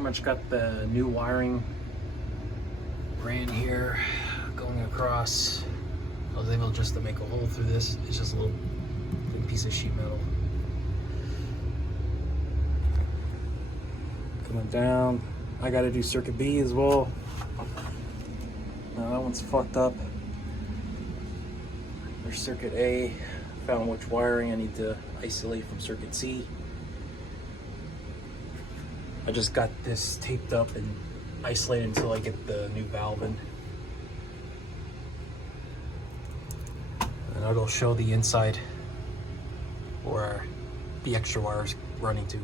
pretty much got the new wiring ran here, going across. I was able just to make a hole through this. It's just a little thin piece of sheet metal. Coming down, I gotta do circuit B as well. Now that one's fucked up. There's circuit A. Found which wiring I need to isolate from circuit C. I just got this taped up and isolated until I get the new valve in. And I'll go show the inside where the extra wire's running to.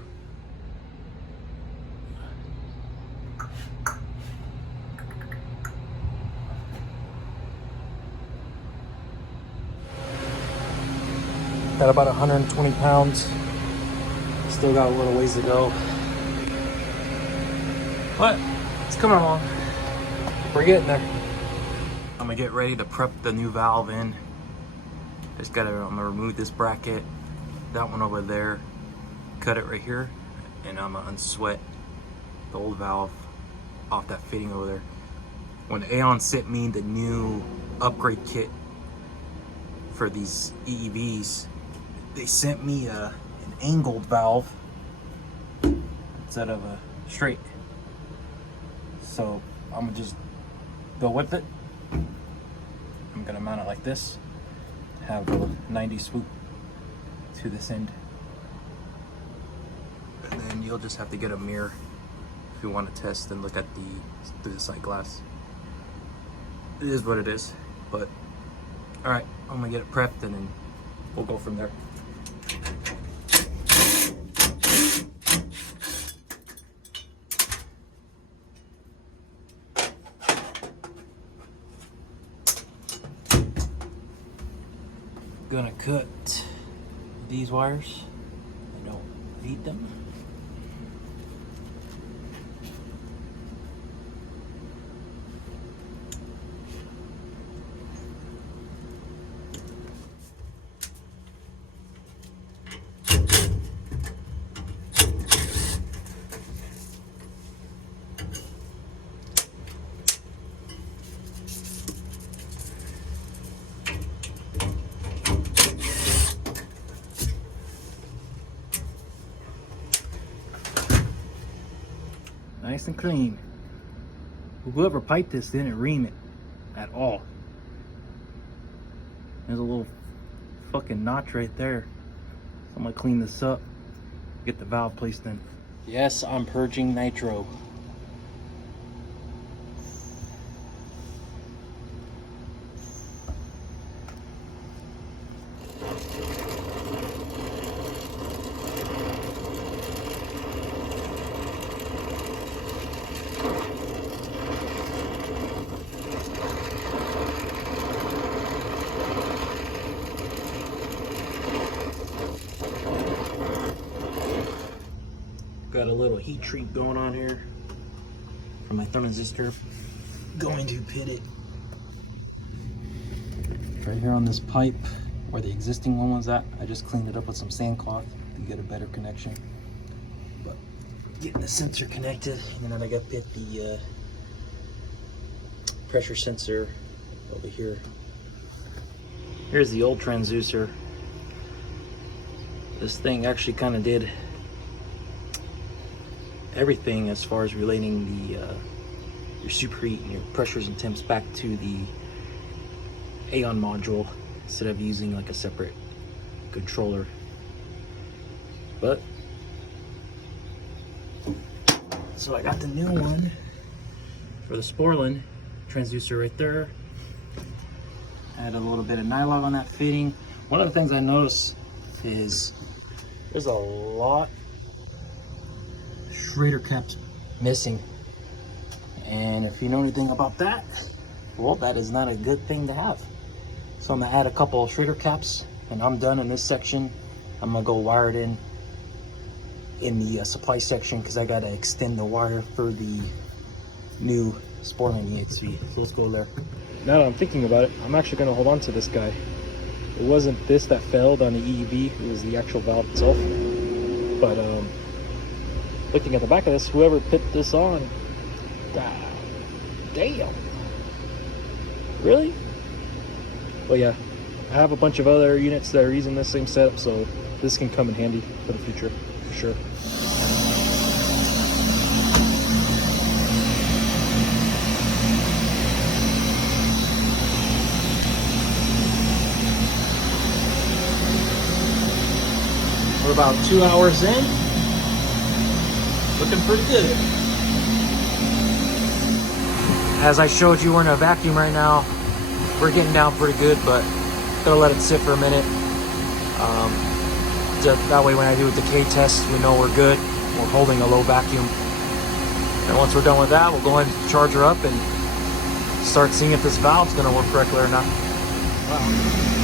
Got about 120 pounds. Still got a little ways to go. But it's coming along. We're getting there. I'm gonna get ready to prep the new valve in. I'm gonna remove this bracket, that one over there, cut it right here, and I'm gonna unsweat the old valve off that fitting over there. When AAON sent me the new upgrade kit for these EEVs, they sent me an angled valve instead of a straight. So I'm gonna just go with it. I'm gonna mount it like this, have a 90 swoop to this end. And then you'll just have to get a mirror if you want to test and look at through the sight glass. It is what it is, but all right, I'm gonna get it prepped and then we'll go from there. Gonna cut these wires. I don't need them. Nice and clean. Whoever piped this didn't ream it at all. There's a little fucking notch right there. So I'm gonna clean this up, get the valve placed in. Yes, I'm purging nitro. Got a little heat treat going on here from my thermistor. Going to pit it right here on this pipe where the existing one was at. I just cleaned it up with some sand cloth to get a better connection. But getting the sensor connected, and then I got to pit the pressure sensor over here. Here's the old transducer. This thing actually kind of did everything as far as relating the your superheat and your pressures and temps back to the AAON module instead of using like a separate controller. But so I got the new one for the Sporlan transducer right there. Add a little bit of nylon on that fitting. One of the things I noticed is there's a lot Schrader caps missing, and if you know anything about that, well, that is not a good thing to have. So I'm gonna add a couple of Schrader caps, and I'm done in this section. I'm gonna go wire it in the supply section because I gotta extend the wire for the new Sporlan EXV. So let's go there. Now that I'm thinking about it, I'm actually gonna hold on to this guy. It wasn't this that failed on the EEV, it was the actual valve itself. But looking at the back of this, whoever put this on, damn. Really? Well, yeah, I have a bunch of other units that are using this same setup, so this can come in handy for the future, for sure. We're about 2 hours in. Looking pretty good. As I showed you, we're in a vacuum right now. We're getting down pretty good, but gonna let it sit for a minute. That way when I do a decay test, we know we're good. We're holding a low vacuum. And once we're done with that, we'll go ahead and charge her up and start seeing if this valve's gonna work correctly or not. Wow.